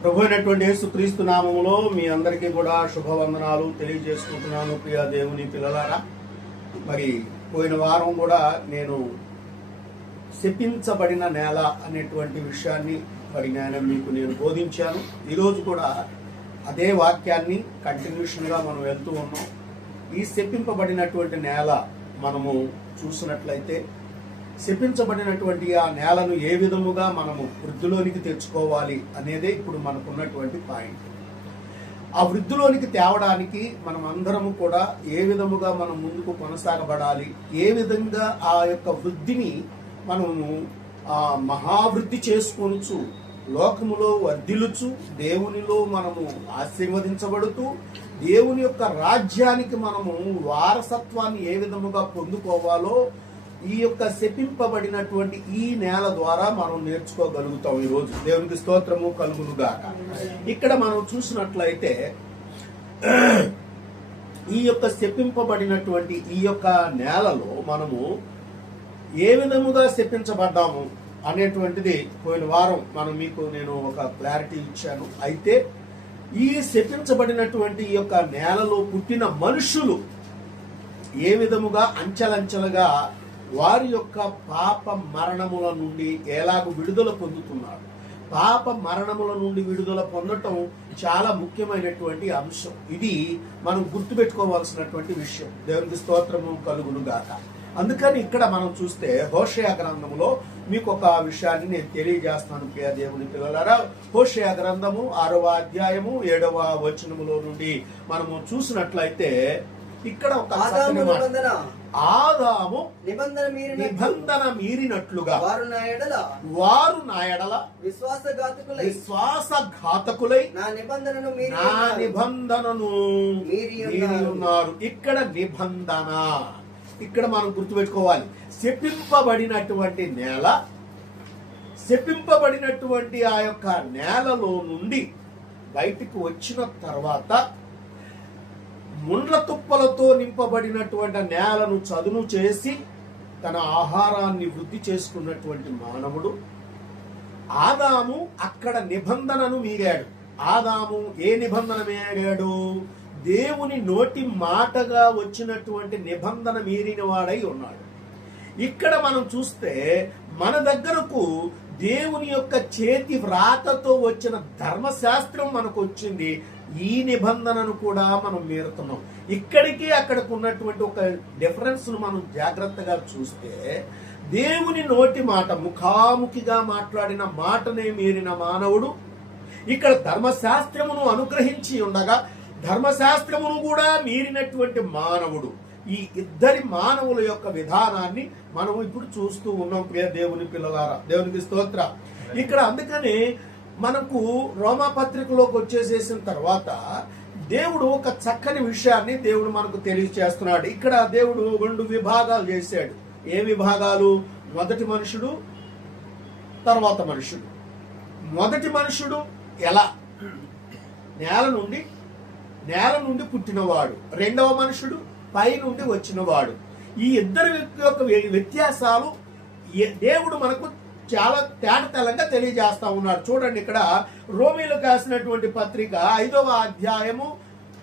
ప్రభు అయినటువంటి యేసుక్రీస్తు నామములో మీ అందరికీ కూడా శుభవందనాలు తెలియజేసుకుంటున్నాను. ప్రియ దేవుని పిల్లలారా, మరి పోయిన వారం కూడా నేను శపించబడిన నేల అనేటువంటి విషయాన్ని మరి నేను బోధించాను. ఈరోజు కూడా అదే వాక్యాన్ని కంటిన్యూషన్గా మనం వెళ్తూ ఉన్నాం. ఈ శపింపబడినటువంటి నేల మనము చూసినట్లయితే, శపించబడినటువంటి ఆ నేలను ఏ విధముగా మనము వృద్ధిలోనికి తెచ్చుకోవాలి అనేదే ఇప్పుడు మనకున్నటువంటి పాయింట్. ఆ వృద్ధిలోనికి తేవడానికి మనం అందరము కూడా ఏ విధముగా మనం ముందుకు కొనసాగబడాలి, ఏ విధంగా ఆ యొక్క వృద్ధిని మనము మహావృద్ధి చేసుకొనుచు లోకములో వర్ధిల్లుచు దేవునిలో మనము ఆశీర్వదించబడుతూ దేవుని యొక్క రాజ్యానికి మనము వారసత్వాన్ని ఏ విధముగా పొందుకోవాలో ఈ యొక్క శపింపబడినటువంటి ఈ నేల ద్వారా మనం నేర్చుకోగలుగుతాం. ఈరోజు దేవునికి స్తోత్రము కలుగునుగాక. ఇక్కడ మనం చూసినట్లయితే ఈ యొక్క శపింపబడినటువంటి ఈ యొక్క నేలలో మనము ఏ విధముగా శపించబడ్డాము అనేటువంటిది పోయిన వారం నేను ఒక క్లారిటీ ఇచ్చాను. అయితే ఈ శపించబడినటువంటి ఈ యొక్క నేలలో పుట్టిన మనుషులు ఏ విధముగా అంచెలంచెలుగా వారి యొక్క పాప మరణముల నుండి ఎలాగూ విడుదల పొందుతున్నారు. పాప మరణముల నుండి విడుదల పొందటం చాలా ముఖ్యమైనటువంటి అంశం. ఇది మనం గుర్తుపెట్టుకోవాల్సినటువంటి విషయం. దేవునికి స్తోత్రము కలుగునుగాక. అందుకని ఇక్కడ మనం చూస్తే హోషేయ గ్రంథములో మీకు ఒక విషయాన్ని నేను తెలియజేస్తాను. ప్రియ దేవుని పిల్లలారా, హోషేయ గ్రంథము 6వ అధ్యాయము 7వ వచనములో నుండి మనము చూసినట్లయితే ఇక్కడ ఒక ఆదాము నిబంధన మీరినట్లుగా వారు నా ఎడల విశ్వాసఘాతకులై నా నిబంధనను మీరి ఉన్నారు. ఇక్కడ నిబంధన, ఇక్కడ మనం గుర్తుపెట్టుకోవాలి. శపింపబడినటువంటి నేల, శపింపబడినటువంటి ఆ యొక్క నేలలో నుండి బయటికి వచ్చిన తర్వాత ముండ్ల తుప్పలతో నింపబడినటువంటి నేలను చదును చేసి తన ఆహారాన్ని వృద్ధి చేసుకున్నటువంటి మానవుడు ఆదాము అక్కడ నిబంధనను మీరాడు. ఆదాము ఏ నిబంధన మీరాడు? దేవుని నోటి మాటగా వచ్చినటువంటి నిబంధన మీరిన వాడై ఉన్నాడు. ఇక్కడ మనం చూస్తే మన దగ్గరకు దేవుని యొక్క చేతి వ్రాతతో వచ్చిన ధర్మశాస్త్రం మనకు వచ్చింది. ఈ నిబంధనను కూడా మనం మీరుతున్నాం. ఇక్కడికి అక్కడికి ఉన్నటువంటి ఒక డిఫరెన్స్ ను మనం జాగ్రత్తగా చూస్తే, దేవుని నోటి మాట, ముఖాముఖిగా మాట్లాడిన మాటనే మీరిన మానవుడు ఇక్కడ ధర్మశాస్త్రమును అనుగ్రహించి ఉండగా ధర్మశాస్త్రమును కూడా మీరినటువంటి మానవుడు. ఈ ఇద్దరి మానవుల యొక్క విధానాన్ని మనం ఇప్పుడు చూస్తూ ఉన్నాం. ప్రియ దేవుని పిల్లలారా, దేవునికి స్తోత్ర. ఇక్కడ అందుకని మనకు రోమాపత్రికలోకి వచ్చేసేసిన తర్వాత దేవుడు ఒక చక్కని విషయాన్ని దేవుడు మనకు తెలియజేస్తున్నాడు. ఇక్కడ దేవుడు 2 విభాగాలు చేశాడు. ఏ విభాగాలు? మొదటి మనుషుడు, తర్వాత మనుషుడు. మొదటి మనుషుడు ఎలా? నేల నుండి పుట్టినవాడు. రెండవ మనుషుడు పై నుండి వచ్చినవాడు. ఈ ఇద్దరి యొక్క వ్యత్యాసాలు దేవుడు మనకు చాలా తేటతెల్లంగా తెలియజేస్తా ఉన్నాడు. చూడండి, ఇక్కడ రోమీలకు రాసినటువంటి పత్రిక 5వ అధ్యాయము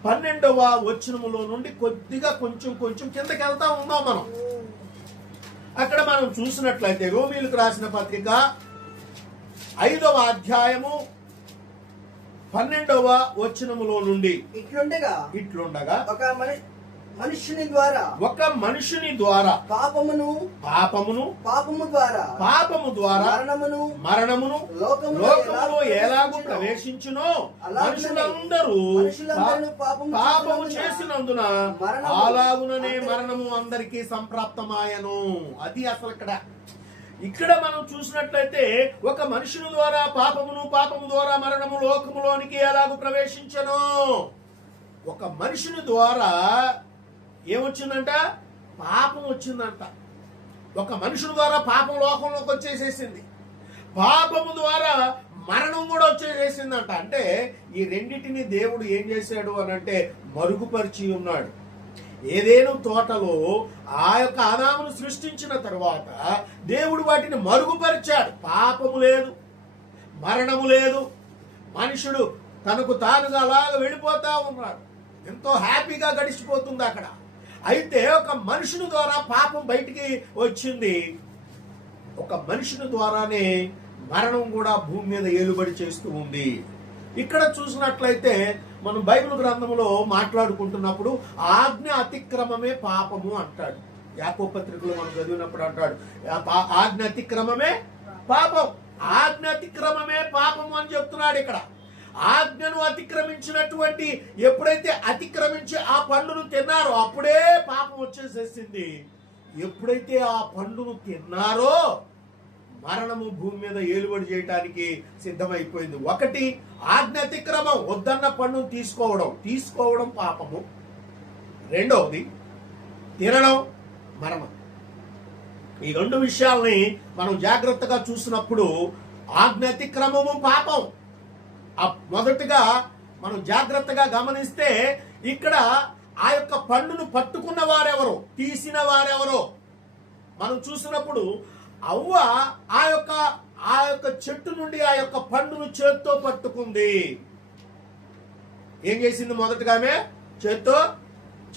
12వ వచనములో నుండి కొద్దిగా కొంచెం కిందకి వెళ్తా ఉన్నాం మనం. అక్కడ మనం చూసినట్లయితే రోమీలకు రాసిన పత్రిక 5వ అధ్యాయము 12వ వచనములో నుండి ఇట్లుండగా ఒక మనుషుని ద్వారా పాపము ద్వారా మరణమును లోకములో ఎలాగూ ప్రవేశించునో మనుషులందరూ పాపము చేసినందున అలాగుననే మరణము అందరికీ సంప్రాప్తమాయను. అది అసలు ఇక్కడ మనం చూసినట్లయితే ఒక మనుషుని ద్వారా పాపము ద్వారా మరణము లోకములోనికి ఎలాగూ ప్రవేశించను. ఒక మనుషుని ద్వారా ఏమొచ్చిందంట? పాపం వచ్చిందంట. ఒక మనుషుని ద్వారా పాపం లోకంలోకి వచ్చేసేసింది. పాపము ద్వారా మరణం కూడా వచ్చేసేసిందంట. అంటే ఈ రెండింటిని దేవుడు ఏం చేశాడు అనంటే మరుగుపరిచి ఉన్నాడు. ఏదేను తోటలో ఆ యొక్క ఆదామును సృష్టించిన తర్వాత దేవుడు వాటిని మరుగుపరిచాడు. పాపము లేదు, మరణము లేదు. మనుషుడు తనకు తానుగా అలాగ వెళ్ళిపోతా ఉన్నాడు. ఎంతో హ్యాపీగా గడిచిపోతుంది అక్కడ. అయితే ఒక మనుషుని ద్వారా పాపం బయటికి వచ్చింది. ఒక మనుషుని ద్వారానే మరణం కూడా భూమి మీద ఏలుబడి చేస్తూ ఉంది. ఇక్కడ చూసినట్లయితే మనం బైబిల్ గ్రంథంలో మాట్లాడుకుంటున్నప్పుడు ఆజ్ఞ అతిక్రమమే పాపము అంటాడు. యాకోబు పత్రికలో మనం చదివినప్పుడు అంటాడు ఆజ్ఞ అతిక్రమమే పాపం. ఆజ్ఞ అతిక్రమమే పాపము అని చెప్తున్నాడు ఇక్కడ. ఆజ్ఞను అతిక్రమించినటువంటి ఎప్పుడైతే అతిక్రమించి ఆ పండును తిన్నారో అప్పుడే పాపం వచ్చేసేసింది. ఎప్పుడైతే ఆ పండును తిన్నారో మరణము భూమి మీద ఏలుబడి చేయడానికి సిద్ధమైపోయింది. ఒకటి ఆజ్ఞ అతిక్రమం, వద్దన్న పండును తీసుకోవడం పాపము. రెండవది తినడం మరణం. ఈ రెండు విషయాల్ని మనం జాగ్రత్తగా చూసినప్పుడు ఆజ్ఞ అతిక్రమము పాపం. మొదటిగా మనం జాగ్రత్తగా గమనిస్తే ఇక్కడ ఆ యొక్క పండును పట్టుకున్న వారెవరో, తీసిన వారెవరో మనం చూసినప్పుడు అవ్వ ఆ యొక్క చెట్టు నుండి ఆ యొక్క పండును చేత్తో పట్టుకుంది. ఏం చేసింది? మొదటగా ఆమె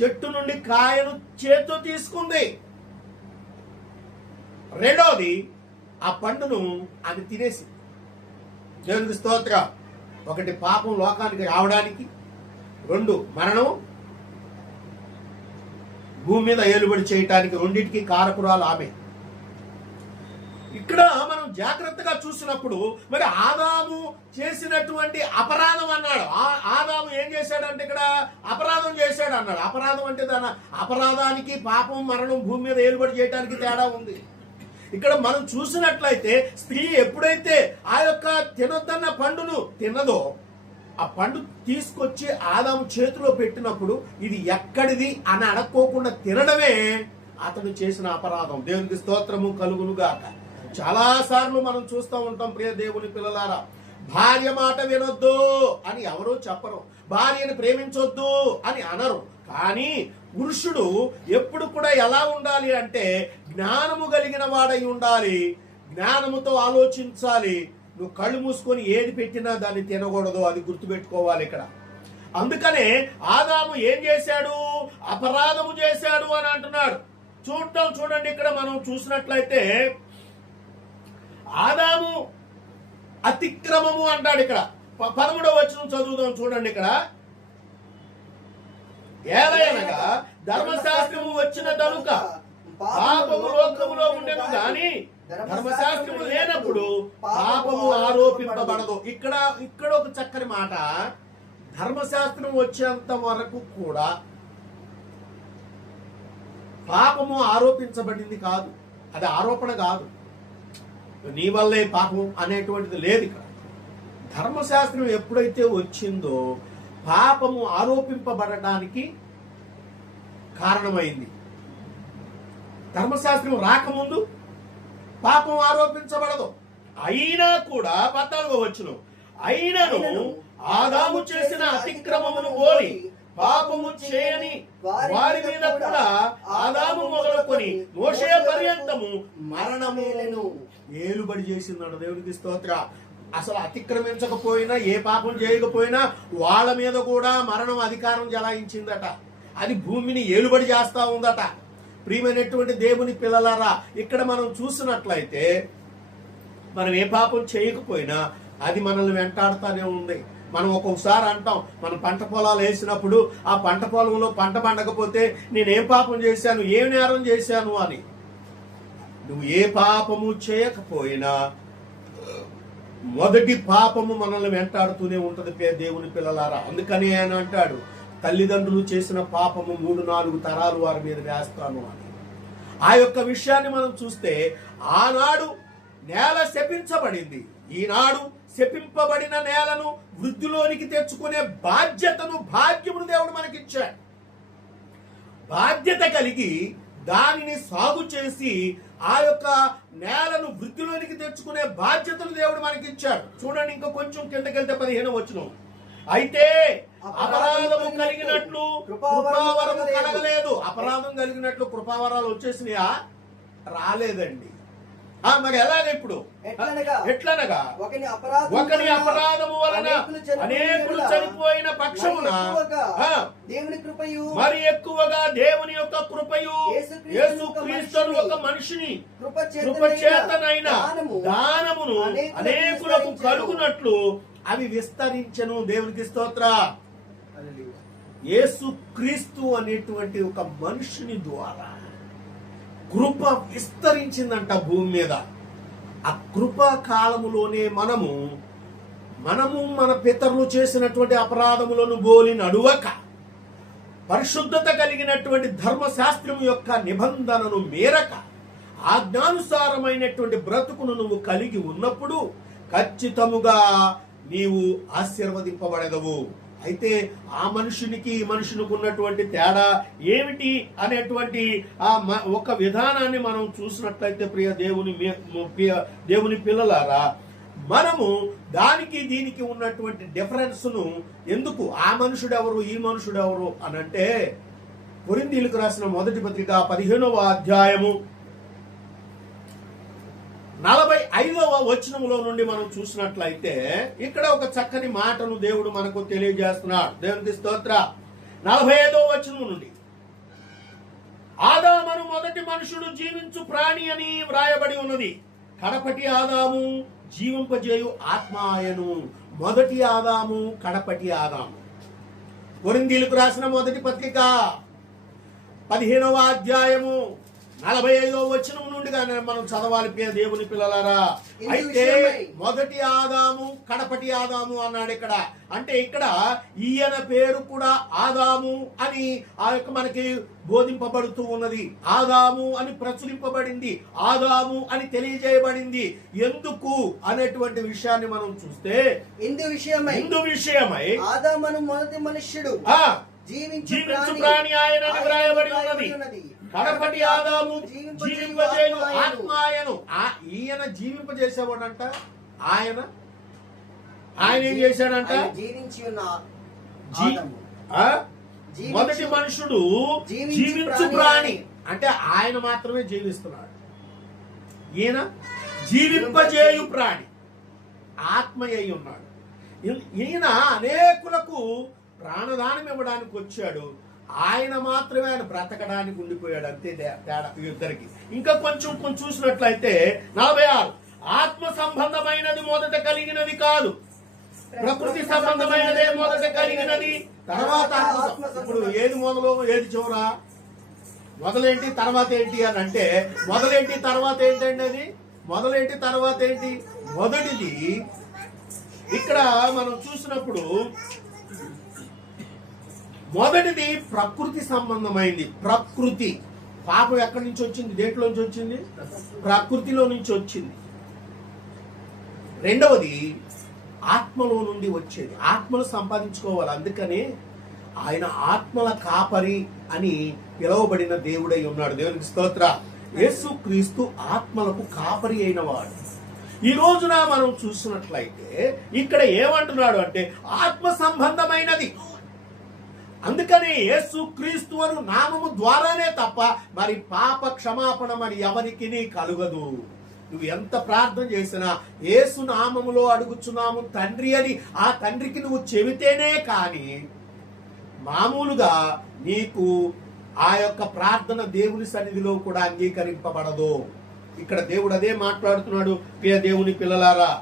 చెట్టు నుండి కాయను చేత్తో తీసుకుంది. రెండోది ఆ పండును ఆమె తినేసింది. దేవునికి స్తోత్రం. ఒకటి పాపం లోకానికి రావడానికి, రెండు మరణం భూమి మీద ఏలుబడి చేయటానికి, రెండింటికి కారకురాలు ఆమె. ఇక్కడ మనం జాగ్రత్తగా చూసినప్పుడు మరి ఆదాము చేసినటువంటి అపరాధం అన్నాడు. ఆదాము ఏం చేశాడంటే ఇక్కడ అపరాధం చేశాడు అన్నాడు. అపరాధం అంటే దాని అపరాధానికి పాపం మరణం భూమి మీద ఏలుబడి చేయడానికి తేడా ఉంది. ఇక్కడ మనం చూసినట్లయితే స్త్రీ ఎప్పుడైతే ఆ యొక్క తినొద్దన్న పండును తిన్నదో ఆ పండు తీసుకొచ్చి ఆదాము చేతిలో పెట్టినప్పుడు ఇది ఎక్కడిది అని అడక్కోకుండా తినడమే అతను చేసిన అపరాధం. దేవునికి స్తోత్రము కలుగునుగాక. చాలా సార్లు మనం చూస్తూ ఉంటాం ప్రియ దేవుని పిల్లలారా, భార్య మాట వినొద్దు అని ఎవరో చెప్పరు, భార్యను ప్రేమించొద్దు అని అనరు. కానీ పురుషుడు ఎప్పుడు కూడా ఎలా ఉండాలి అంటే జ్ఞానము కలిగిన వాడై ఉండాలి, జ్ఞానముతో ఆలోచించాలి. నువ్వు కళ్ళు మూసుకొని ఏది పెట్టినా దాన్ని తినకూడదు, అది గుర్తుపెట్టుకోవాలి ఇక్కడ. అందుకనే ఆదాము ఏం చేశాడు? అపరాధము చేశాడు అని అంటున్నాడు. చూడండి ఇక్కడ మనం చూసినట్లయితే ఆదాము అతిక్రమము అంటాడు. ఇక్కడ 11వ వచనం చదువుదాం. చూడండి ఇక్కడ, ఏలయనగా ధర్మశాస్త్రము వచ్చిన కనుక పాపము లోకములో ఉండెను గాని ధర్మశాస్త్రము లేనప్పుడు పాపము ఆరోపింపబడదు. ఇక్కడ ఒక చక్కని మాట. ధర్మశాస్త్రం వచ్చేంత వరకు కూడా పాపము ఆరోపించబడింది కాదు, అది ఆరోపణ కాదు. నీ వల్లే పాపం అనేటువంటిది లేదు ఇక్కడ. ధర్మశాస్త్రం ఎప్పుడైతే వచ్చిందో పాపము ఆరోపింపబడటానికి కారణమైంది. ధర్మశాస్త్రం రాకముందు పాపం ఆరోపించబడదు. అయినా కూడా 14వ వచనం, అయినను ఆదాము చేసిన అతిక్రమమును కోరి పాపము చేయని వారి మీద కూడా ఆదాము మొదలుకొని మోషే పర్యంతము మరణము ఏలుబడి చేసిందట. దేవునికి స్తోత్ర. అసలు అతిక్రమించకపోయినా, ఏ పాపం చేయకపోయినా వాళ్ళ మీద కూడా మరణం అధికారం జలాయించిందట. అది భూమిని ఏలుబడి చేస్తా ఉందట. ప్రియమైనటువంటి దేవుని పిల్లలారా, ఇక్కడ మనం చూసినట్లయితే మనం ఏ పాపం చేయకపోయినా అది మనల్ని వెంటాడుతూనే ఉంది. మనం ఒక్కొక్కసారి అంటాం, మనం పంట పొలాలు వేసినప్పుడు ఆ పంట పొలంలో పంట పండకపోతే నేనేం పాపం చేశాను, ఏం నేరం చేశాను అని. నువ్వు ఏ పాపము చేయకపోయినా మొదటి పాపము మనల్ని వెంటాడుతూనే ఉంటది దేవుని పిల్లలారా. అందుకని ఆయన అంటాడు, తల్లిదండ్రులు చేసిన పాపము 3-4 తరాలు వారి మీద వేస్తాను అని. ఆ యొక్క విషయాన్ని మనం చూస్తే ఆనాడు నేల శపించబడింది, ఈనాడు శపింపబడిన నేలను వృద్ధిలోనికి తెచ్చుకునే భాగ్యమును దేవుడు మనకిచ్చాడు. బాధ్యత కలిగి దానిని సాగు చేసి ఆ యొక్క నేలను వృద్ధిలోనికి తెచ్చుకునే బాధ్యతను దేవుడు మనకిచ్చాడు. చూడండి, ఇంకా కొంచెం కిందకెళ్తే 15వ వచనం, అయితే అపరాధము కలిగినట్లు కృపావరము కలగలేదు. అపరాధం కలిగినట్లు కృపావరాలు వచ్చేసినాయా? రాలేదండి. మరి ఎలాగ ఇప్పుడు? ఎట్లనగా ఒకని అపరాధము వలన వలన అనేకులు చనిపోయిన పక్షమున దేవుని కృపయు మరి ఎక్కువగా దేవుని యొక్క కృపయు యేసుక్రీస్తు ఒక మనిషిని కృపచేతనైన దానమును అనేకులకు కలుగునట్లు అవి విస్తరించను. దేవునికి స్తోత్ర. యేసుక్రీస్తు అనేటువంటి ఒక మనుషుని ద్వారా కృప విస్తరించిందంట భూమి మీద. ఆ కృపా కాలములోనే మనము మన పితరులు చేసినటువంటి అపరాధములను బోలి నడువక పరిశుద్ధత కలిగినటువంటి ధర్మశాస్త్రం యొక్క నిబంధనను మేరక ఆజ్ఞానుసారమైనటువంటి బ్రతుకును నువ్వు కలిగి ఉన్నప్పుడు ఖచ్చితముగా నీవు ఆశీర్వదింపబడదవు. అయితే ఆ మనుషునికి ఈ మనుషునికి ఉన్నటువంటి తేడా ఏమిటి అనేటువంటి ఆ ఒక విధానాన్ని మనం చూసినట్లయితే ప్రియ దేవుని పిల్లలారా, మనము దానికి దీనికి ఉన్నటువంటి డిఫరెన్స్ ను ఎందుకు ఆ మనుషుడెవరు ఈ మనుషుడెవరు అనంటే కొరింథీయులకు రాసిన మొదటి పత్రిక 15వ అధ్యాయము 45వ వచనములో నుండి మనం చూసినట్లయితే ఇక్కడ ఒక చక్కని మాటను దేవుడు మనకు తెలియజేస్తున్నాడు. దేవునికి స్తోత్ర. 45వ వచనము నుండి ఆదామును మొదటి మనుషుడు జీవించు ప్రాణి అని వ్రాయబడి ఉన్నది. కడపటి ఆదాము జీవింపజేయు ఆత్మ ఆయను. మొదటి ఆదాము కడపటి ఆదాము. కొరింథీయులకు రాసిన మొదటి పత్రిక 15వ అధ్యాయము 45వ వచనం నుండి మనం చదవాలి ప్రియ దేవుని పిల్లలారా. అయితే మొదటి ఆదాము కడపటి ఆదాము అన్నాడు ఇక్కడ. అంటే ఇక్కడ ఈయన పేరు కూడా ఆదాము అని ఆ యొక్క మనకి బోధింపబడుతూ ఉన్నది. ఆదాము అని ప్రచురింపబడింది, ఆదాము అని తెలియజేయబడింది. ఎందుకు అనేటువంటి విషయాన్ని మనం చూస్తే ఇందు విషయమై ఆదాము మొదటి మనుష్యుడు జీవించు ప్రాణి ఆయన వ్రాయబడి ఉన్నది. కడపటి ఆదాము జీవింపజేయు ఆత్మ ఆయను. ఈయన జీవింపజేసేవాడంట. ఆయన ఏం చేశాడంట? మొదటి మనుషుడు జీవించు ప్రాణి అంటే ఆయన మాత్రమే జీవిస్తున్నాడు. ఈయన జీవింపజేయు ప్రాణి, ఆత్మ అయి ఉన్నాడు. ఈయన అనేకులకు ప్రాణదానం ఇవ్వడానికి వచ్చాడు. ఆయన మాత్రమే ఆయన బ్రతకడానికి ఉండిపోయాడు. అంతే తేడా ఇద్దరికి. ఇంకా కొంచెం చూసినట్లయితే 46 ఆత్మ సంబంధమైనది మొదట కలిగినది కాదు, ప్రకృతి సంబంధమైనదే మొదట కలిగినది, తర్వాత ఇప్పుడు ఏది మొదలు ఏది చివరా? మొదలేంటి తర్వాత ఏంటి అని అంటే మొదలేంటి తర్వాత ఏంటండి? అది మొదలేంటి తర్వాత ఏంటి? మొదటిది ఇక్కడ మనం చూసినప్పుడు మొదటిది ప్రకృతి సంబంధమైంది. ప్రకృతి పాపం ఎక్కడి నుంచి వచ్చింది? దేంట్లోంచి వచ్చింది? ప్రకృతిలో నుంచి వచ్చింది. రెండవది ఆత్మలో నుండి వచ్చేది. ఆత్మలు సంపాదించుకోవాలి. అందుకనే ఆయన ఆత్మల కాపరి అని పిలువబడిన దేవుడై ఉన్నాడు. దేవునికి స్తోత్ర. యేసుక్రీస్తు ఆత్మలకు కాపరి అయిన వాడు. ఈ రోజున మనం చూసినట్లయితే ఇక్కడ ఏమంటున్నాడు అంటే ఆత్మ సంబంధమైనది. అందుకని యేసుక్రీస్తు అను నామము ద్వారానే తప్ప మరి పాప క్షమాపణ మరి ఎవరికి కలుగదు. నువ్వు ఎంత ప్రార్థన చేసినా యేసు నామములో అడుగుచున్నాము తండ్రి అని ఆ తండ్రికి నువ్వు చెబితేనే కానీ మామూలుగా నీకు ఆ యొక్క ప్రార్థన దేవుని సన్నిధిలో కూడా అంగీకరింపబడదు. ఇక్కడ దేవుడు అదే మాట్లాడుతున్నాడు ప్రియ దేవుని పిల్లలారా.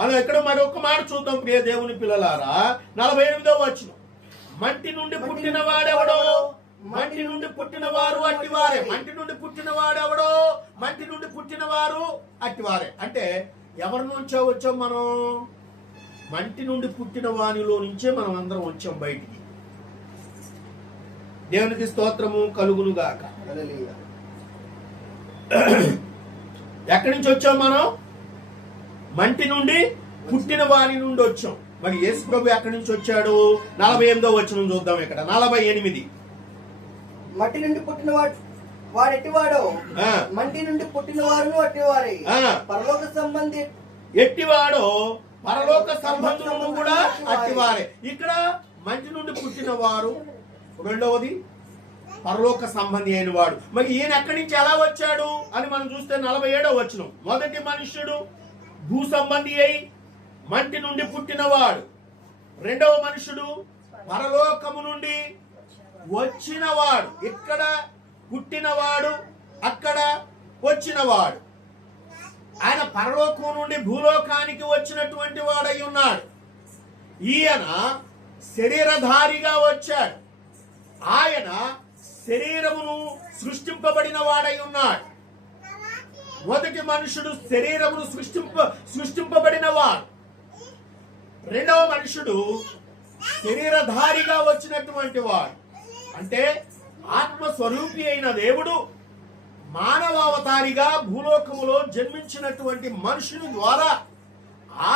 అలా ఇక్కడ మరొక మాట చూద్దాం ప్రియ దేవుని పిల్లలారా. 48వ వచనం మంటి నుండి పుట్టిన వాడెవడో మంటి నుండి పుట్టిన వారు అట్టివారే. మంటి నుండి పుట్టిన వాడెవడో మంటి నుండి పుట్టిన వారు అట్టివారే. అంటే ఎవరి నుంచో వచ్చాం మనం? మంటి నుండి పుట్టిన వానిలో నుంచే మనం అందరం వచ్చాం బయటికి. దేవునికి స్తోత్రము కలుగును గాక. ఎక్కడి నుంచి వచ్చాం మనం? మంటి నుండి పుట్టిన వారి నుండి వచ్చాం. మరి యేసు ప్రభు ఎక్కడి నుంచి వచ్చాడు? 48వ వచనం చూద్దాం. ఇక్కడ 48 మట్టి నుండి పుట్టిన వాడెట్టివాడో మంటి నుండి పుట్టిన వారు అట్టివారే. పరలోక సంబంధి ఎట్టివాడో పరలోక సంబంధులను కూడా అట్టివారే. ఇక్కడ మంటి నుండి పుట్టిన వారు, రెండవది పరలోక సంబంధి అయిన వాడు. మరి ఈయన ఎక్కడి నుంచి ఎలా వచ్చాడు అని మనం చూస్తే 47వ వచనం మొదటి మనుష్యుడు భూ సంబంధి అయి మంటి నుండి పుట్టినవాడు రెండవ మనుషుడు పరలోకము నుండి వచ్చినవాడు. ఇక్కడ పుట్టినవాడు, అక్కడ వచ్చినవాడు. ఆయన పరలోకం నుండి భూలోకానికి వచ్చినటువంటి వాడై ఉన్నాడు. ఈయన శరీరధారిగా వచ్చాడు. ఆయన శరీరమును సృష్టింపబడిన వాడై ఉన్నాడు. మొదటి మనుషుడు శరీరమును సృష్టింపబడిన వాడు. రెండవ మనుషుడు శరీరధారిగా వచ్చినటువంటి వాడు. అంటే ఆత్మస్వరూపి అయిన దేవుడు మానవావతారిగా భూలోకములో జన్మించినటువంటి మనుషుని ద్వారా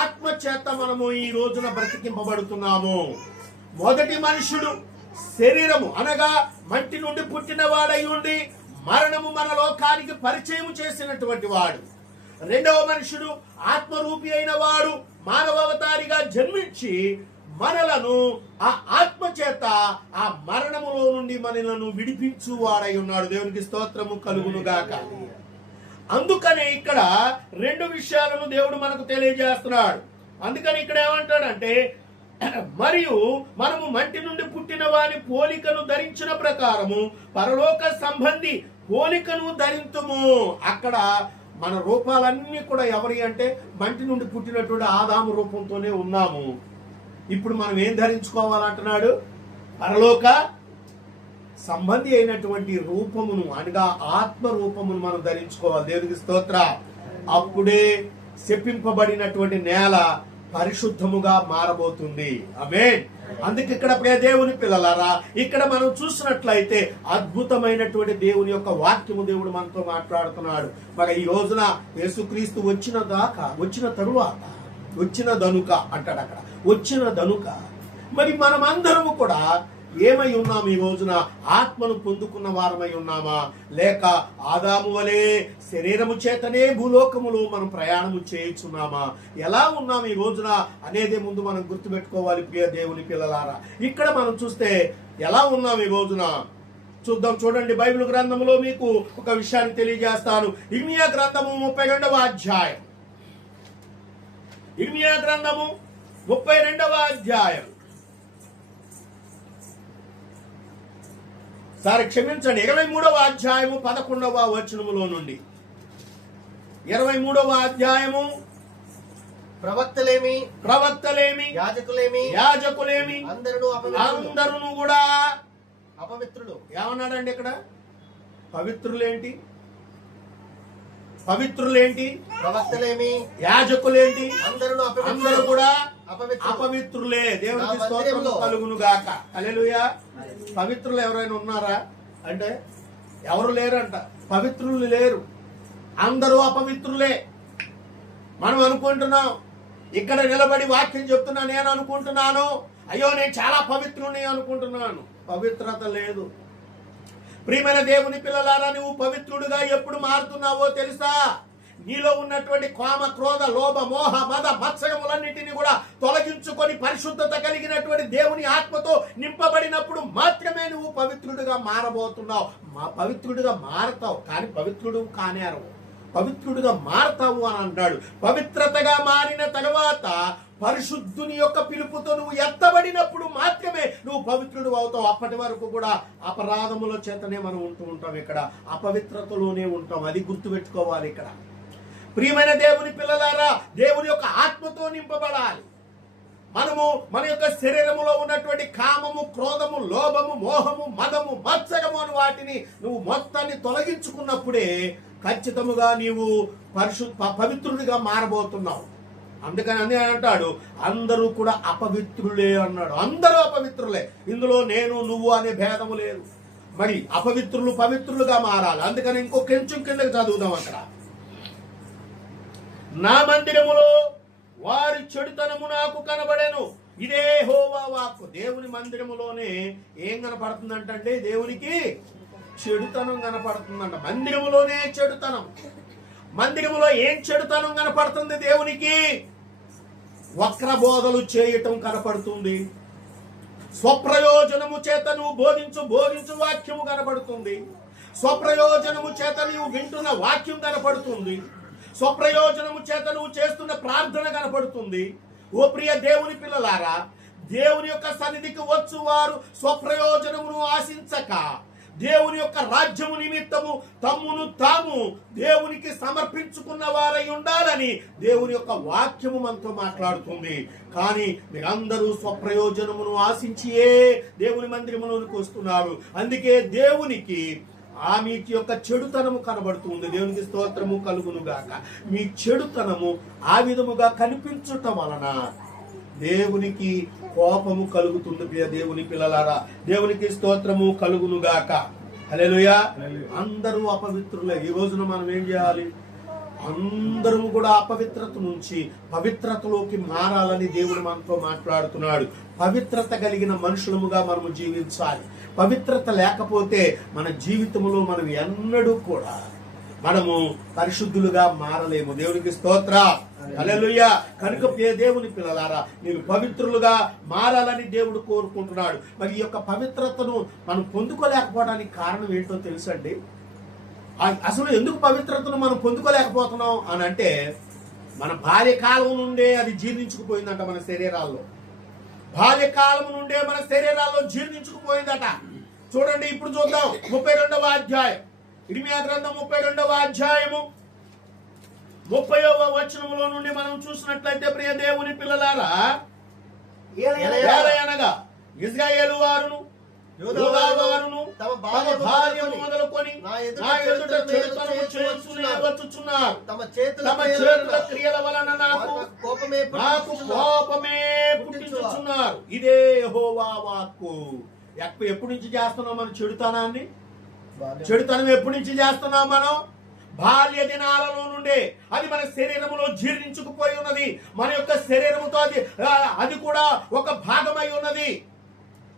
ఆత్మ చేత మనము ఈ రోజున బ్రతికింపబడుతున్నాము. మొదటి మనుషుడు శరీరము అనగా మట్టి నుండి పుట్టిన వాడై ఉండి మరణము మన లోకానికి పరిచయం చేసినటువంటి వాడు. రెండవ మనుషుడు ఆత్మరూపి అయిన వాడు మానవావతారిగా జన్మించి మనలను ఆ ఆత్మ చేత ఆ మరణములో నుండి మనలను విడిపించు వాడై ఉన్నాడు. దేవునికి స్తోత్రము కలుగును గాక. అందుకనే ఇక్కడ రెండు విషయాలను దేవుడు మనకు తెలియజేస్తున్నాడు. అందుకని ఇక్కడ ఏమంటాడంటే, మరియు మనము మంటి నుండి పుట్టిన వాని పోలికను ధరించిన ప్రకారము పరలోక సంబంధి పోలికను ధరింతుము. అక్కడ మన రూపాలన్నీ కూడా ఎవరి అంటే మంటి నుండి పుట్టినటువంటి ఆదాము రూపంతోనే ఉన్నాము. ఇప్పుడు మనం ఏం ధరించుకోవాలంటున్నాడు? పరలోక సంబంధి అయినటువంటి రూపమును అనగా ఆత్మ రూపమును మనం ధరించుకోవాలి. దేవునికి స్తోత్ర. అప్పుడే శపింపబడినటువంటి నేల పరిశుద్ధముగా మారబోతుంది. ఆమేన్. అందుకే ఇక్కడ ప్రియ దేవుని పిల్లలారా, ఇక్కడ మనం చూసినట్లయితే అద్భుతమైనటువంటి దేవుని యొక్క వాక్యము దేవుడు మనతో మాట్లాడుతున్నాడు. మరి ఈ రోజున యేసుక్రీస్తు వచ్చిన తరువాత వచ్చిన దనుక అంటాడు. అక్కడ వచ్చిన దనుక మరి మనమందరము కూడా ఏమై ఉన్నాము? ఈ రోజున ఆత్మను పొందుకున్న వారమై ఉన్నామా, లేక ఆదాము వలె శరీరము చేతనే భూలోకములో మనం ప్రయాణము చేయుచున్నామా? ఎలా ఉన్నాము ఈ రోజున అనేదే ముందు మనం గుర్తుపెట్టుకోవాలి ప్రియ దేవుని పిల్లలారా. ఇక్కడ మనం చూస్తే ఎలా ఉన్నాము ఈ రోజున చూద్దాం. చూడండి, బైబిల్ గ్రంథములో మీకు ఒక విషయాన్ని తెలియజేస్తాను. ఇర్మియా గ్రంథము 32వ అధ్యాయం. ఇర్మియా గ్రంథము 32వ అధ్యాయం. క్షమించండి, 23వ అధ్యాయము 11వ వచనములో నుండి. 23వ అధ్యాయము. ప్రవక్తలేమి యాజకులేమి అందరూ కూడా అపవిత్రులు. ఏమన్నాడండి ఇక్కడ? పవిత్రులేంటి? ప్రవక్తలేమి యాజకులేంటి? అందరూ కూడా అపవిత్రులే. దేవునికి స్తోత్రం కలుగును గాక. హల్లెలూయా. పవిత్రులు ఎవరైనా ఉన్నారా అంటే ఎవరు లేరంట. పవిత్రులు లేరు, అందరూ అపవిత్రులే. మనం అనుకుంటున్నాం, ఇక్కడ నిలబడి వాక్యం చెప్తున్నా నేను అనుకుంటున్నాను, అయ్యో నేను చాలా పవిత్రుని అనుకుంటున్నాను. పవిత్రత లేదు. ప్రియమైన దేవుని పిల్లలారా, నువ్వు పవిత్రుడిగా ఎప్పుడు మారుతున్నావో తెలుసా? నీలో ఉన్నటువంటి కామ, క్రోధ, లోభ, మోహ, మద, మత్సరములన్నిటినీ కూడా తొలగించుకొని పరిశుద్ధత కలిగినటువంటి దేవుని ఆత్మతో నింపబడినప్పుడు మాత్రమే నువ్వు పవిత్రుడిగా మారబోతున్నావు. పవిత్రుడిగా మారతావు, కానీ పవిత్రుడు కానేరవు. పవిత్రుడిగా మారతావు అని అంటాడు. పవిత్రతగా మారిన తర్వాత పరిశుద్ధుని యొక్క పిలుపుతో నువ్వు ఎత్తబడినప్పుడు మాత్రమే నువ్వు పవిత్రుడు అవుతావు. అప్పటి వరకు కూడా అపరాధముల చేతనే మనం ఉంటూ ఉంటాం. ఇక్కడ అపవిత్రతలోనే ఉంటాం. అది గుర్తుపెట్టుకోవాలి. ఇక్కడ ప్రియమైన దేవుని పిల్లలారా, దేవుని యొక్క ఆత్మతో నింపబడాలి. మనము మన యొక్క శరీరములో ఉన్నటువంటి కామము, క్రోధము, లోభము, మోహము, మదము, మత్సరము అని వాటిని నువ్వు మొత్తాన్ని తొలగించుకున్నప్పుడే ఖచ్చితముగా నీవు పవిత్రుడిగా మారబోతున్నావు. అందుకని అన్నీ అంటాడు, అందరూ కూడా అపవిత్రులే అన్నాడు. అందరూ అపవిత్రులే. ఇందులో నేను నువ్వు అనే భేదము లేదు. మరి అపవిత్రులు పవిత్రులుగా మారాలి. అందుకని ఇంకో కొంచెం కిందకి చదువుదాం. అక్కడ నా మందిరములో వారి చెడుతనము నాకు కనబడెను. ఇదే యెహోవా వాక్కు. దేవుని మందిరములోనే ఏం కనపడుతుందంటే దేవునికి చెడుతనం కనపడుతుందంట. మందిరములోనే చెడుతనం. మందిరములో ఏం చెడుతనం కనపడుతుంది? దేవునికి వక్రబోధలు చేయటం కనపడుతుంది. స్వప్రయోజనము చేత నువ్వు బోధించు వాక్యము కనపడుతుంది. స్వప్రయోజనము చేత నువ్వు వింటున్న వాక్యం కనపడుతుంది. స్వప్రయోజనము చేత నువ్వు చేస్తున్న ప్రార్థన కనపడుతుంది. ఓ ప్రియ దేవుని పిల్లలారా, దేవుని యొక్క సన్నిధికి వచ్చు వారు స్వప్రయోజనమును ఆశించక దేవుని యొక్క రాజ్యము నిమిత్తము తమ్మును తాము దేవునికి సమర్పించుకున్న వారై ఉండాలని దేవుని యొక్క వాక్యము మనతో మాట్లాడుతుంది. కానీ మీరందరూ స్వప్రయోజనమును ఆశించియే దేవుని మందిరములోనికి వస్తున్నారు. అందుకే దేవునికి మీ యొక్క చెడుతనము కనబడుతుంది. దేవునికి స్తోత్రము కలుగును గాక. మీ చెడుతనము ఆ విధముగా కనిపించటం వలన దేవునికి కోపము కలుగుతుంది. ప్రియ దేవుని పిల్లలారా, దేవునికి స్తోత్రము కలుగును గాక. హల్లెలూయా. అందరూ అపవిత్రులే. ఈ రోజున మనం ఏం చేయాలి? అందరము కూడా అపవిత్రత నుంచి పవిత్రతలోకి మారాలని దేవుడు మనతో మాట్లాడుతున్నాడు. పవిత్రత కలిగిన మనుషులముగా మనము జీవించాలి. పవిత్రత లేకపోతే మన జీవితంలో మనం ఎన్నడూ కూడా మనము పరిశుద్ధులుగా మారలేము. దేవునికి స్తోత్ర. హల్లెలూయా. కనుక దేవుని పిల్లలారా, మీరు పవిత్రులుగా మారాలని దేవుడు కోరుకుంటున్నాడు. మరి ఈ యొక్క పవిత్రతను మనం పొందుకోలేకపోవడానికి కారణం ఏంటో తెలుసండి? అసలు ఎందుకు పవిత్రతను మనం పొందుకోలేకపోతున్నాం అని అంటే, మన బాల్యకాలం నుండే అది జీర్ణించుకుపోయిందంట మన శరీరాల్లో. బాల్యకాలం నుండే మన శరీరాల్లో జీర్ణించుకుపోయిందట. చూడండి, ఇప్పుడు చూద్దాం 32వ అధ్యాయం, ఇర్మియా గ్రంథం 32వ అధ్యాయము 30వ వచనములో నుండి మనం చూసినట్లయితే, ప్రియ దేవుని పిల్లలారా, ఏలయనగా ఇశ్రాయేలు వారును యూదా వారును తమ భార్యను మొదలుకొని నా ఎదుట చెడుతనము చేస్తూనే వచ్చుచున్నారు. తమ చేతుల క్రియల వలన నాకు కోపమే పుట్టించుచున్నారు. ఇదే యెహోవా వాక్కు. ఎప్పటి నుంచి చేస్తున్నాం మనం చెడుతనాన్ని? చెడుతనం ఎప్పటి నుంచి చేస్తున్నాం మనం? బాల్య దినాలలో నుండే అది మన శరీరములో జీర్ణించుకుపోయి ఉన్నది. మన యొక్క శరీరముతో అది కూడా ఒక భాగమై ఉన్నది.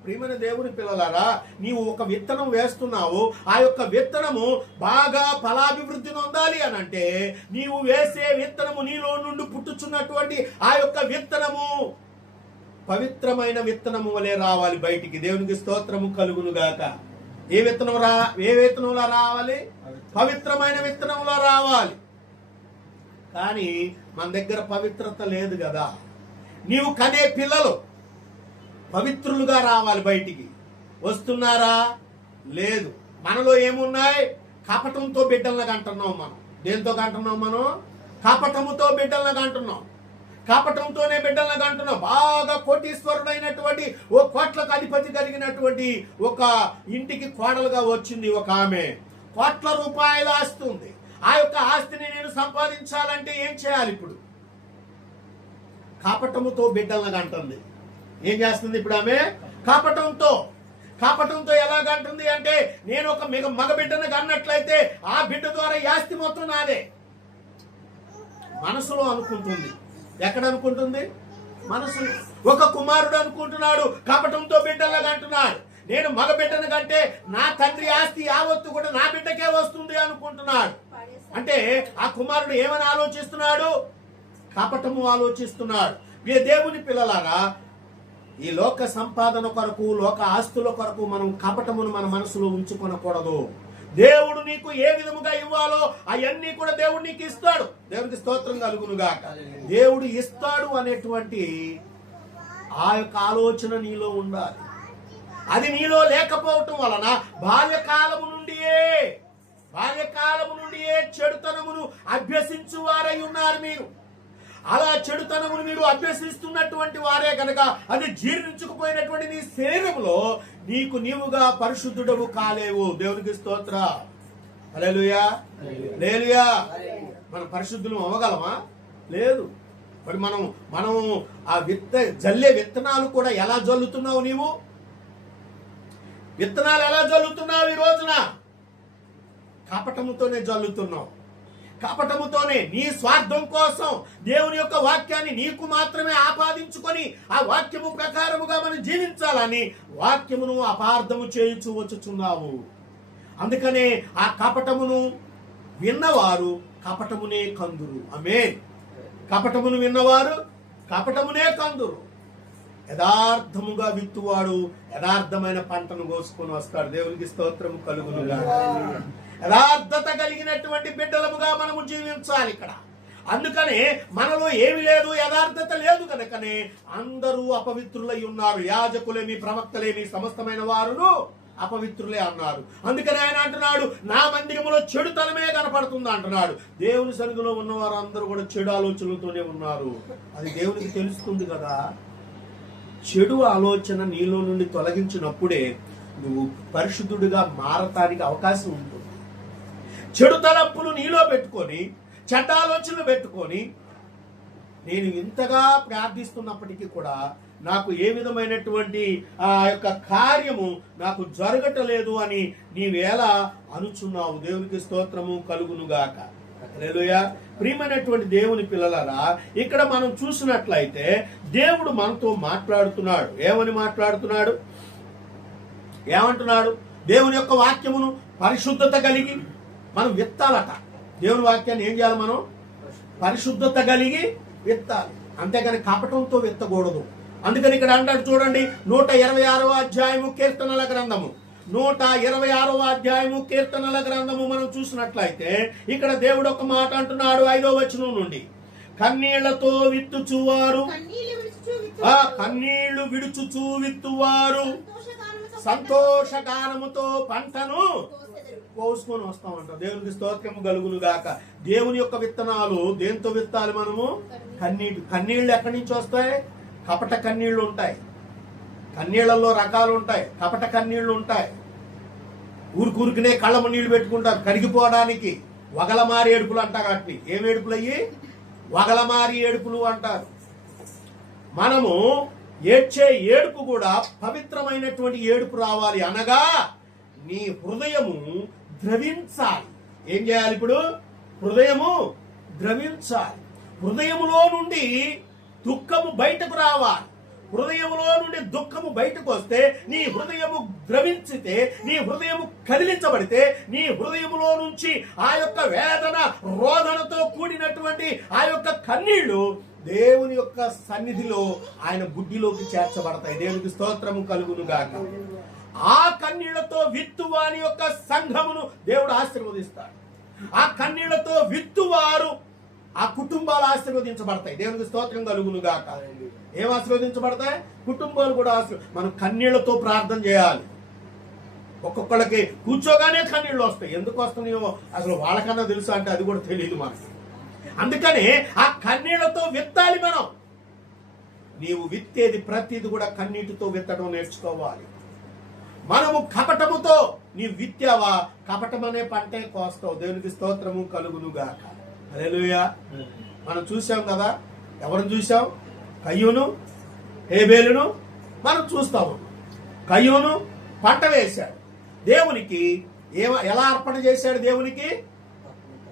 ప్రియమైన దేవుని పిల్లలారా, నీవు ఒక విత్తనం వేస్తున్నావు. ఆ యొక్క విత్తనము బాగా ఫలాభివృద్ధి నొందాలి అని అంటే, నీవు వేసే విత్తనము నీలో నుండి పుట్టుచున్నటువంటి ఆ యొక్క విత్తనము పవిత్రమైన విత్తనము వలె రావాలి బయటికి. దేవునికి స్తోత్రము కలుగును గాక. ఏ విత్తనంలో రావాలి? పవిత్రమైన విత్తనంలో రావాలి. కానీ మన దగ్గర పవిత్రత లేదు కదా. నీవు కనే పిల్లలు పవిత్రులుగా రావాలి బయటికి. వస్తున్నారా? లేదు. మనలో ఏమున్నాయి? కపటంతో బిడ్డలను కంటున్నాం మనం. దేంతో కంటున్నాం మనం? కపటముతో బిడ్డలను కంటున్నాం. కపటంతోనే బిడ్డలను కంటున్నాం. బాగా కోటీశ్వరుడైనటువంటి ఓ కోట్లకు అధిపతి కలిగినటువంటి ఒక ఇంటికి కోడలుగా వచ్చింది ఒక ఆమె. కోట్ల రూపాయల ఆస్తి ఉంది. ఆ యొక్క ఆస్తిని నేను సంపాదించాలంటే ఏం చేయాలి? ఇప్పుడు కపటముతో బిడ్డలను కంటుంది. ఏం చేస్తుంది ఇప్పుడు ఆమె? కపటంతో ఎలాగంటుంది అంటే, నేను ఒక మగ బిడ్డను కన్నట్లయితే ఆ బిడ్డ ద్వారా ఈ ఆస్తి మొత్తం నాదే. మనసులో అనుకుంటుంది. ఎక్కడ అనుకుంటుంది? మనసు. ఒక కుమారుడు అనుకుంటున్నాడు, కపటంతో బిడ్డలాగా అంటున్నాడు, నేను మగ బిడ్డను కంటే నా తండ్రి ఆస్తి యావత్తు కూడా నా బిడ్డకే వస్తుంది అనుకుంటున్నాడు. అంటే ఆ కుమారుడు ఏమని ఆలోచిస్తున్నాడు? కపటము ఆలోచిస్తున్నాడు. దేవుని పిల్లలారా, ఈ లోక సంపాదన కొరకు, లోక ఆస్తుల కొరకు మనం కపటమును మన మనసులో ఉంచుకొనకూడదు. దేవుడు నీకు ఏ విధముగా ఇవ్వాలో అవన్నీ కూడా దేవుడు నీకు ఇస్తాడు. దేవునికి స్తోత్రం కలుగునుగాక. దేవుడు ఇస్తాడు అనేటువంటి ఆ యొక్క ఆలోచన నీలో ఉండాలి. అది నీలో లేకపోవటం వలన బాల్యకాలము నుండియే చెడుతనమును అభ్యసించు వారై ఉన్నారు మీరు. అలా చెడుతనమును మీరు అభ్యసిస్తున్నటువంటి వారే కనుక అది జీర్ణించుకుపోయినటువంటి నీ శరీరంలో నీవుగా పరిశుద్ధుడవు కాలేవు. దేవునికి స్తోత్ర. హల్లెలూయా. హల్లెలూయా. మనం పరిశుద్ధులు అవ్వగలమా? లేదు. మరి మనం ఆ జల్లే విత్తనాలు కూడా ఎలా జల్లుతున్నావు? నీవు విత్తనాలు ఎలా జల్లుతున్నావు? ఈ రోజున కపటముతోనే జల్లుతున్నావు. కపటముతోనే నీ స్వార్థం కోసం దేవుని యొక్క వాక్యాన్ని నీకు మాత్రమే ఆపాదించుకొని ఆ వాక్యము ప్రకారముగా మనం జీవించాలని వాక్యమును అపార్థము చేయించు వచ్చుచున్నావు. అందుకనే ఆ కపటమును విన్నవారు కపటమునే కందురు. ఆమేన్. కపటమును విన్నవారు కపటమునే కందురు. యథార్థముగా విత్తువాడు యథార్థమైన పంటను కోసుకొని వస్తాడు. దేవునికి స్తోత్రము కలుగునుగాక. యథార్థత కలిగినటువంటి బిడ్డలముగా మనము జీవించాలి. ఇక్కడ అందుకనే మనలో ఏమి లేదు, యథార్థత లేదు కనుకనే అందరూ అపవిత్రులై ఉన్నారు. యాజకులేమి, ప్రవక్తలేమి, సమస్తమైన వారును అపవిత్రులే అన్నారు. అందుకని ఆయన అంటున్నాడు, నా మందిరములో చెడుతనమే కనపడుతుంది అంటున్నాడు. దేవుని సన్నిధిలో ఉన్నవారు అందరూ కూడా చెడు ఆలోచనలతోనే ఉన్నారు. అది దేవునికి తెలుస్తుంది కదా. చెడు ఆలోచన నీలో నుండి తొలగించినప్పుడే నువ్వు పరిశుద్ధుడిగా మారటానికి అవకాశం ఉంటుంది. చెడు తలంపులు నీలో పెట్టుకొని, చెడ్డ ఆలోచనలు పెట్టుకొని, నేను ఇంతగా ప్రార్థిస్తున్నప్పటికీ కూడా నాకు ఏ విధమైనటువంటి ఆ యొక్క కార్యము నాకు జరగటలేదు అని నీవేలా అనుచున్నావు. దేవునికి స్తోత్రము కలుగునుగాక. హల్లెలూయా. ప్రియమైనటువంటి దేవుని పిల్లలారా, ఇక్కడ మనం చూసినట్లయితే దేవుడు మనతో మాట్లాడుతున్నాడు. ఏమని మాట్లాడుతున్నాడు? ఏమంటున్నాడు? దేవుని యొక్క వాక్యమును పరిశుద్ధత కలిగి మనం విత్తాలట. దేవుని వాక్యాన్ని ఏం చేయాలి? మనం పరిశుద్ధత కలిగి విత్తాలి, అంతేగాని కపటంతో విత్తకూడదు. అందుకని ఇక్కడ అంటాడు చూడండి, 126వ అధ్యాయము కీర్తనల గ్రంథము, 126వ అధ్యాయము కీర్తనల గ్రంథము మనం చూసినట్లయితే ఇక్కడ దేవుడు ఒక మాట అంటున్నాడు 5వ వచనం నుండి, కన్నీళ్లతో విత్తుచువారు, కన్నీళ్లు విడుచుచూ విత్తువారు సంతోషగానముతో పంటను కోసుకొని వస్తామంట. దేవునికి స్తోత్రము కలుగును గాక. దేవుని యొక్క విత్తనాలు దేంతో విత్తాలి? మనము కన్నీళ్లు ఎక్కడి నుంచి వస్తాయి? కపట కన్నీళ్లు ఉంటాయి. కన్నీళ్లలో రకాలు ఉంటాయి. కపట కన్నీళ్లు ఉంటాయి. ఊరికూరికినే కళ్ళము నీళ్లు పెట్టుకుంటారు కరిగిపోవడానికి. వగలమారి ఏడుపులు అంటారు. వాటిని ఏం ఏడుపులు అయ్యి? వగలమారి ఏడుపులు అంటారు. మనము ఏడ్చే ఏడుపు కూడా పవిత్రమైనటువంటి ఏడుపు రావాలి. అనగా నీ హృదయము ద్రవించాలి. ఏం చేయాలి? ఇప్పుడు హృదయము ద్రవించాలి. హృదయములో నుండి దుఃఖము బయటకు రావాలి. హృదయములో నుండి దుఃఖము బయటకు వస్తే, నీ హృదయము ద్రవించితే, నీ హృదయము కదిలించబడితే, నీ హృదయములో నుంచి ఆ యొక్క వేదన, రోదనతో కూడినటువంటి ఆ యొక్క కన్నీళ్లు దేవుని యొక్క సన్నిధిలో ఆయన బుడ్డిలోకి చేర్చబడతాయి. దేవునికి స్తోత్రము కలుగును గాక. ఆ కన్నీళ్లతో విత్తువాని యొక్క సంఘమును దేవుడు ఆశీర్వదిస్తాడు. ఆ కన్నీళ్లతో విత్తువారు, ఆ కుటుంబాలు ఆశీర్వదించబడతాయి. దేవునికి స్తోత్రం కలుగును గాక. ఏం ఆశీర్వదించబడతాయి? కుటుంబాలు కూడా మనం కన్నీళ్లతో ప్రార్థన చేయాలి. ఒక్కొక్కళ్ళకి కూర్చోగానే కన్నీళ్ళు వస్తాయి. ఎందుకు వస్తున్నాయో అసలు వాళ్ళకన్నా తెలుసు అంటే అది కూడా తెలియదు మనకి. అందుకనే ఆ కన్నీళ్లతో విత్తాలి మనం. నీవు విత్తేది ప్రతిది కూడా కన్నీటితో విత్తడం నేర్చుకోవాలి. మనము కపటముతో నీవు విత్తావా, కపటమనే పంటే కోస్తావు. దేవునికి స్తోత్రము కలుగును గాక. హల్లెలూయా. మనం చూసాం కదా, ఎవరిని చూసాం? కయ్యూను, హేబేలును మనం చూస్తాము. కయ్యూను పంట వేశాడు, దేవునికి ఎలా అర్పణ చేశాడు? దేవునికి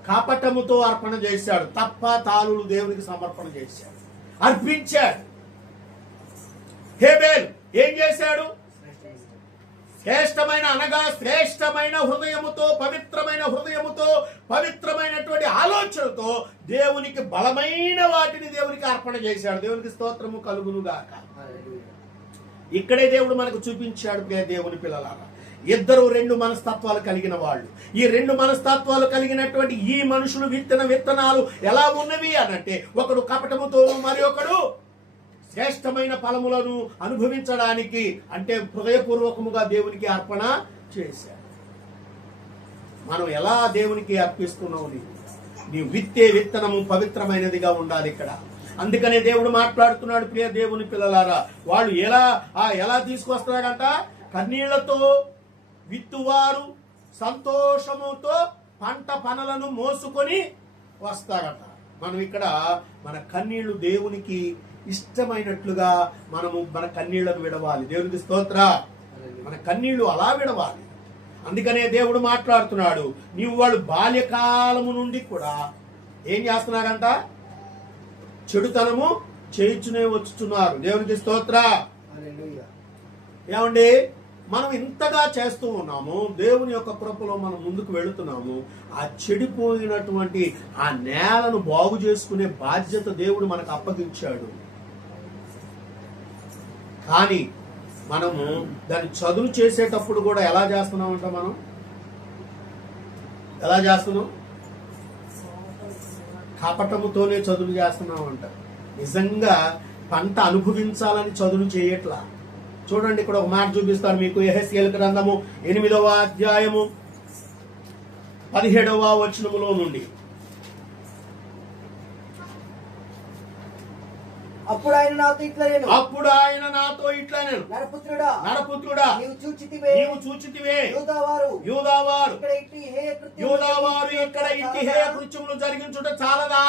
కపటముతో అర్పణ చేశాడు. తప్ప తాళులు దేవునికి సమర్పణ చేశాడు, అర్పించాడు. హేబేలు ఏం చేశాడు? శ్రేష్టమైన, అనగా శ్రేష్టమైన హృదయముతో, పవిత్రమైన హృదయముతో, పవిత్రమైనటువంటి ఆలోచనతో దేవునికి బలమైన వాటిని దేవునికి అర్పణ చేశాడు. దేవునికి స్తోత్రము కలుగునుగాక. ఇక్కడే దేవుడు మనకు చూపించాడు. దేవుని పిల్లలారా, ఇద్దరు రెండు మనస్తత్వాలు కలిగిన వాళ్ళు. ఈ రెండు మనస్తత్వాలు కలిగినటువంటి ఈ మనుషులు విత్తన విత్తనాలు ఎలా ఉన్నవి అనంటే, ఒకడు కపటముతో, మరి ఒకడు శ్రేష్టమైన ఫలములను అనుభవించడానికి, అంటే హృదయపూర్వకముగా దేవునికి అర్పణ చేశాడు. మనం ఎలా దేవునికి అర్పిస్తున్నావు? నీవు విత్తే విత్తనము పవిత్రమైనదిగా ఉండాలి ఇక్కడ. అందుకనే దేవుడు మాట్లాడుతున్నాడు, ప్రియ దేవుని పిల్లలారా, వాళ్ళు ఎలా తీసుకొస్తున్నాడంట? కన్నీళ్లతో విత్తువారు సంతోషముతో పంట పనులను మోసుకొని వస్తారట. మనం ఇక్కడ మన కన్నీళ్లు దేవునికి ఇష్టమైనట్లుగా మనము మన కన్నీళ్లను విడవాలి. దేవునికి స్తోత్ర. మన కన్నీళ్లు అలా విడవాలి. అందుకనే దేవుడు మాట్లాడుతున్నాడు, నీవు వాళ్ళు బాల్యకాలము నుండి కూడా ఏం చేస్తున్నారంట? చెడుతనము చేయించునే వచ్చుతున్నారు. దేవునికి స్తోత్ర. ఏమండి, మనం ఇంతగా చేస్తూ ఉన్నాము, దేవుని యొక్క కృపలో మనం ముందుకు వెళుతున్నాము. ఆ చెడిపోయినటువంటి ఆ నేలను బాగు చేసుకునే బాధ్యత దేవుడు మనకు అప్పగించాడు. కానీ మనము దాన్ని చదువు చేసేటప్పుడు కూడా ఎలా చేస్తున్నామంట? మనం ఎలా చేస్తున్నాం? కపటముతోనే చదువు చేస్తున్నాం అంట. నిజంగా పంట అనుభవించాలని చదువు చేయట్లా. చూడండి, ఇక్కడ ఒక మాట చూపిస్తాను మీకు. యెహెజ్కేలు గ్రంథము 8వ అధ్యాయము 17వ వచనములో నుండి. అప్పుడు ఆయన నాతో ఇట్లా నేను నరపుత్రుడా నీవు చూచితివే యూదావారు ఇక్కడ ఇట్టి హేయ కృత్యములు జరిగించుట చాలదా?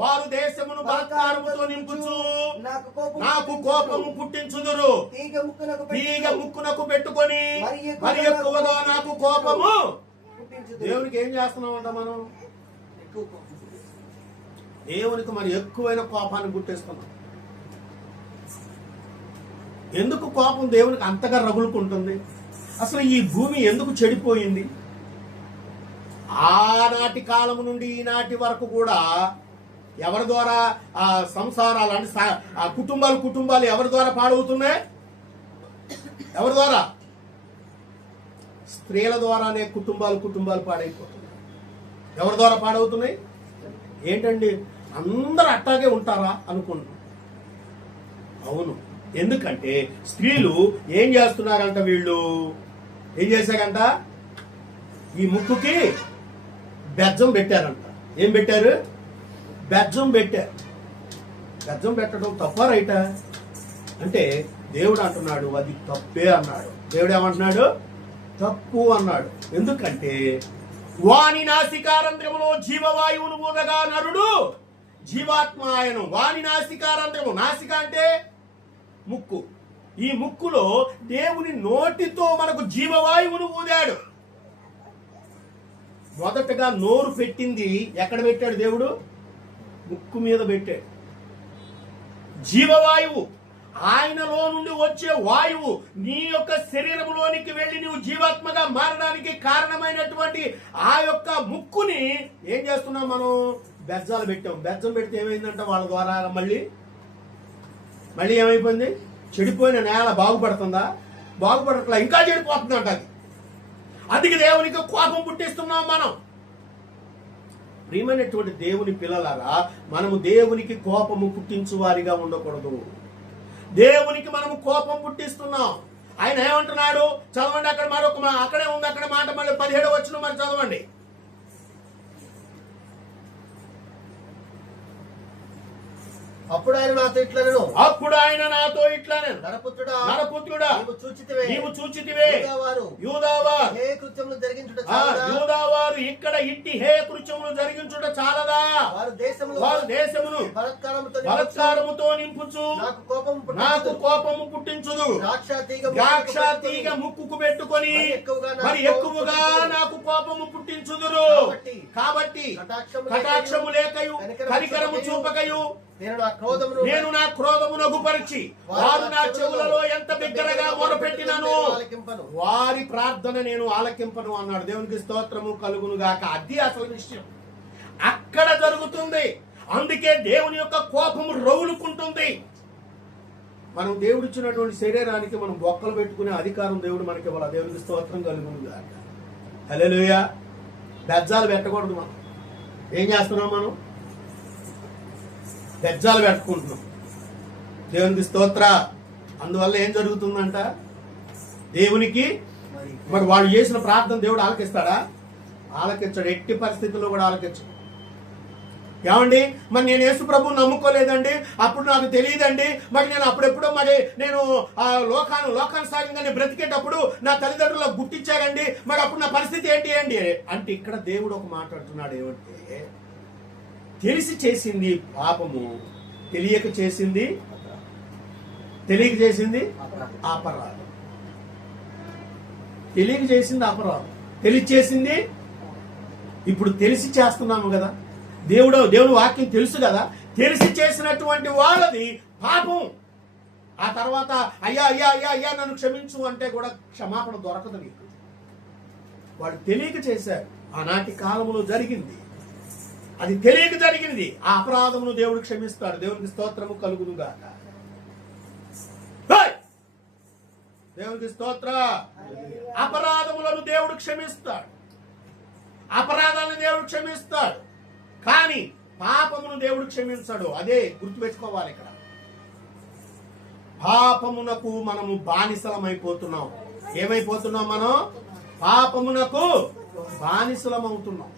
వారు దేశమును బలాత్కారముతో నింపుచు నాకు కోపము పుట్టించుదురు. తీగ ముక్కునకు పెట్టుకొని మరి ఎక్కువగా నాకు కోపము. దేవునికి ఏం చేస్తున్నామంట మనం? దేవునికి మరి ఎక్కువైన కోపాన్ని పుట్టిస్తున్నాం. ఎందుకు కోపం దేవునికి అంతగా రగులుకుంటుంది? అసలు ఈ భూమి ఎందుకు చెడిపోయింది? ఆనాటి కాలం నుండి ఈనాటి వరకు కూడా ఎవరి ద్వారా ఆ సంసారాలు అంటే ఆ కుటుంబాలు ఎవరి ద్వారా పాడవుతున్నాయి? ఎవరి ద్వారా? స్త్రీల ద్వారానే కుటుంబాలు పాడైపోతున్నాయి. ఎవరి ద్వారా పాడవుతున్నాయి? ఏంటండి, అందరూ అట్టాగే ఉంటారా అనుకుంటున్నాం. అవును, ఎందుకంటే స్త్రీలు ఏం చేస్తున్నారంట? వీళ్ళు ఏం చేశారంట? ఈ ముక్కుకి బెజ్జం పెట్టారంట. ఏం పెట్టారు? బెజ్జం పెట్టారు. బెజ్జం పెట్టడం తప్ప రైటా అంటే దేవుడు అంటున్నాడు అది తప్పే అన్నాడు. దేవుడు ఏమంటున్నాడు? తప్పు అన్నాడు. ఎందుకంటే వాని నాసికారంధ్రములో జీవవాయువును ఊదగా నరుడు జీవాత్మ ఆయను. వాని నాసికారంధ్రము, నాసిక అంటే ముక్కు. ఈ ముక్కులో దేవుని నోటితో మనకు జీవవాయువును ఊదాడు. మొదటగా నోరు పెట్టింది ఎక్కడ పెట్టాడు దేవుడు? ముక్కు మీద పెట్టాడు. జీవవాయువు, ఆయనలో నుండి వచ్చే వాయువు నీ యొక్క శరీరంలోనికి వెళ్ళి నువ్వు జీవాత్మగా మారడానికి కారణమైనటువంటి ఆ యొక్క ముక్కుని ఏం చేస్తున్నాం మనం? బెజ్జాలు పెట్టాం. బెజ్జం పెడితే ఏమైందంటే వాళ్ళ ద్వారా మళ్ళీ ఏమైపోయింది? చెడిపోయిన నేల బాగుపడుతుందా? బాగుపడట్లా, ఇంకా చెడిపోతుందంట. అది దేవునికి కోపం పుట్టిస్తున్నాం మనం. ప్రియమైనటువంటి దేవుని పిల్లలారా, మనము దేవునికి కోపము పుట్టించు వారిగా ఉండకూడదు. దేవునికి మనము కోపం పుట్టిస్తున్నాం. ఆయన ఏమంటున్నాడు? చదవండి, అక్కడ మరొక అక్కడే ఉంది, అక్కడ మాట మళ్ళీ 17వ వచనం మరి చదవండి. అప్పుడు ఆయన నాతో ఇట్లా నేను నరపుత్రుడా నీవు చూచితివే యూదావారు ఇక్కడ ఇట్టి హేయ కృత్యములు జరిగించుట చాలదా? వారు దేశమును బలాత్కారముతో నింపుచు నాకు కోపము పుట్టించుదు. ద్రాక్ష తీగ ముక్కుకు పెట్టుకొని మరి ఎక్కువగా నాకు కోపము పుట్టించుదురు. కాబట్టి కటాక్షము లేకయు కనికరము చూపకయు నేను నా క్రోధమును అగుపరిచి వారు నా చెవులలో ఎంత బిగ్గరగా మొరపెట్టినాను వారి ప్రార్థన నేను ఆలకింపను అన్నాడు. దేవునికి స్తోత్రము కలుగును గాక. అది అసలు విషయం అక్కడ జరుగుతుంది. అందుకే దేవుని యొక్క కోపము రౌలుకుంటుంది. మనం దేవుడిచ్చినటువంటి శరీరానికి మనం బొక్కలు పెట్టుకునే అధికారం దేవుడు మనకి ఇవ్వాలి. దేవునికి స్తోత్రం కలుగును గాక. హల్లెలూయా. బెజ్జాలు పెట్టకూడదు. మనం ఏం చేస్తున్నాం? మనం బెజ్జాలు పెట్టుకుంటున్నాం. దేవునికి స్తోత్ర. అందువల్ల ఏం జరుగుతుందంట? దేవునికి మరి వాళ్ళు చేసిన ప్రార్థన దేవుడు ఆలకిస్తాడా? ఆలకించాడు. ఎట్టి పరిస్థితుల్లో కూడా ఆలకించడు. ఏమండి, మరి నేను యేసు ప్రభువుని నమ్ముకోలేదండి, అప్పుడు నాకు తెలియదండి, మరి నేను అప్పుడెప్పుడో మరి నేను లోకానుసారంగా బ్రతికేటప్పుడు నా తల్లిదండ్రులకు గుర్తించారండి, మరి అప్పుడు నా పరిస్థితి ఏంటి అంటే ఇక్కడ దేవుడు ఒక మాట్లాడుతున్నాడు. ఏమంటే తెలిసి చేసింది పాపము, తెలియక చేసింది అపరాధం. తెలియక చేసింది అపరాధం, తెలిసి చేసింది. ఇప్పుడు తెలిసి చేస్తున్నాము కదా. దేవుని వాక్యం తెలుసు కదా. తెలిసి చేసినటువంటి వాళ్ళది పాపం. ఆ తర్వాత అయ్యా అయ్యా అయ్యా అయ్యా నన్ను క్షమించు అంటే కూడా క్షమాపణ దొరకదు నీకు. వాళ్ళు తెలియక చేశారు. ఆనాటి కాలంలో జరిగింది, అది తెలియక జరిగింది. ఆ అపరాధమును దేవుడు క్షమిస్తాడు. దేవునికి స్తోత్రము కలుగును గాక. దేవునికి స్తోత్ర. అపరాధములను దేవుడు క్షమిస్తాడు. అపరాధాలను దేవుడు క్షమిస్తాడు. కానీ పాపమును దేవుడు క్షమించడు. అదే గుర్తుపెట్టుకోవాలి. ఇక్కడ పాపమునకు మనము బానిసలమైపోతున్నాం. ఏమైపోతున్నాం? మనం పాపమునకు బానిసలమవుతున్నాం.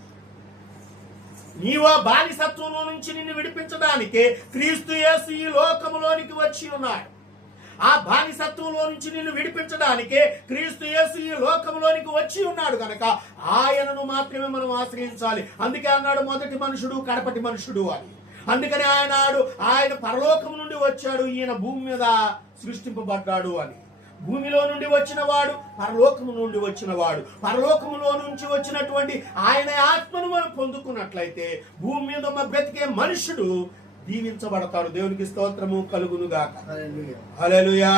నీవు ఆ బానిసత్వంలో నుంచి నిన్ను విడిపించడానికే క్రీస్తు యేసు ఈ లోకములోనికి వచ్చి ఉన్నాడు. ఆ బానిసత్వంలో నుంచి నిన్ను విడిపించడానికే క్రీస్తు యేసు ఈ లోకంలోనికి వచ్చి ఉన్నాడు కనుక ఆయనను మాత్రమే మనం ఆశ్రయించాలి. అందుకే అన్నాడు మొదటి మనుషుడు కడపటి మనుషుడు అని. అందుకని ఆయన పరలోకము నుండి వచ్చాడు, ఈయన భూమి మీద సృష్టింపబడ్డాడు అని. భూమిలో నుండి వచ్చిన వాడు పరలోకము నుండి వచ్చిన వాడు. పరలోకములో నుంచి వచ్చినటువంటి ఆయన ఆత్మను మనం పొందుకున్నట్లయితే భూమి మీద బ్రతికే మనుషుడు దీవించబడతాడు. దేవునికి స్తోత్రము కలుగునుగాక. హల్లెలూయా.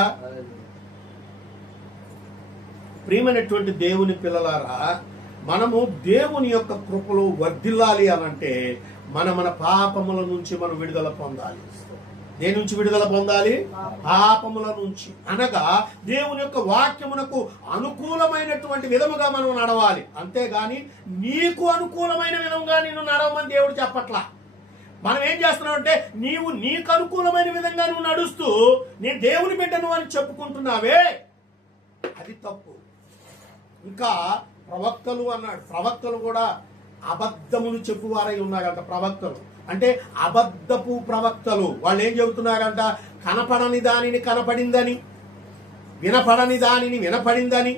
ప్రియమైనటువంటి దేవుని పిల్లలారా, మనము దేవుని యొక్క కృపలో వర్ధిల్లాలి అనంటే మన పాపముల నుంచి మనం విడుదల పొందాలి. దేని నుంచి విడుదల పొందాలి? పాపముల నుంచి. అనగా దేవుని యొక్క వాక్యమునకు అనుకూలమైనటువంటి విధముగా మనం నడవాలి. అంతేగాని నీకు అనుకూలమైన విధంగా నేను నడవమని దేవుడు చెప్పట్లా. మనం ఏం చేస్తున్నామంటే నీకు అనుకూలమైన విధంగా నువ్వు నడుస్తూ నేను దేవుని బిడ్డను అని చెప్పుకుంటున్నావే, అది తప్పు. ఇంకా ప్రవక్తలు అన్నాడు. ప్రవక్తలు కూడా అబద్ధములు చెప్పువారై ఉన్నారంట. ప్రవక్తలు అంటే అబద్ధపు ప్రవక్తలు. వాళ్ళు ఏం చెబుతున్నారంట? కనపడని దానిని కనపడిందని, వినపడని దానిని వినపడిందని,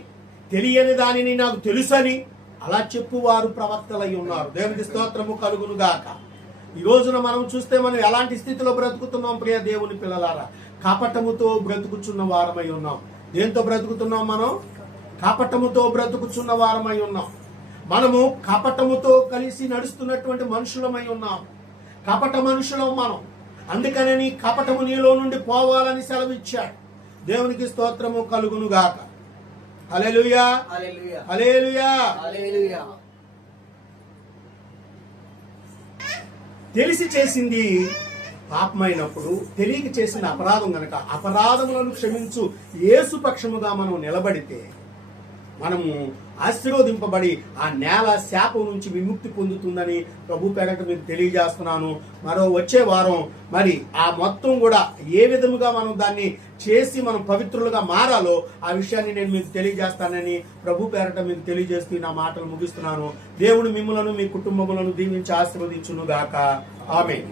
తెలియని దానిని నాకు తెలుసని అలా చెప్పువారు ప్రవక్తలై ఉన్నారు. దేవునికి స్తోత్రము కలుగునుగాక. ఈ రోజున మనం చూస్తే మనం ఎలాంటి స్థితిలో బ్రతుకుతున్నాం ప్రియ దేవుని పిల్లలారా? కపటముతో బ్రతుకుచున్న వారమై ఉన్నాం. దేంతో బ్రతుకుతున్నాం? మనం కపటముతో బ్రతుకుచున్న వారమై ఉన్నాం. మనము కపటముతో కలిసి నడుస్తున్నటువంటి మనుషులమై ఉన్నాం. కపట మనుషులం మనం. అందుకని కపటము నీలో నుండి పోవాలని సెలవిచ్చాడు. దేవునికి స్తోత్రము కలుగునుగాక. హల్లెలూయా, హల్లెలూయా. తెలిసి చేసింది పాపమైనప్పుడు, తెలియక చేసిన అపరాధం గనక అపరాధములను క్షమించు యేసు పక్షముగా మనం నిలబడితే మనము ఆశీర్వదింపబడి ఆ నేల శాపం నుంచి విముక్తి పొందుతుందని ప్రభు పేరట మీకు తెలియజేస్తున్నాను. మరో వచ్చే వారం మరి ఆ మొత్తం కూడా ఏ విధముగా మనం దాన్ని చేసి మనం పవిత్రులుగా మారాలో ఆ విషయాన్ని నేను మీకు తెలియజేస్తానని ప్రభు పేరట మీకు తెలియజేస్తూ నా మాటలు ముగిస్తున్నాను. దేవుడు మిమ్మలను మీ కుటుంబములను దీవించి ఆశీర్వదించును గాక. ఆమేన్.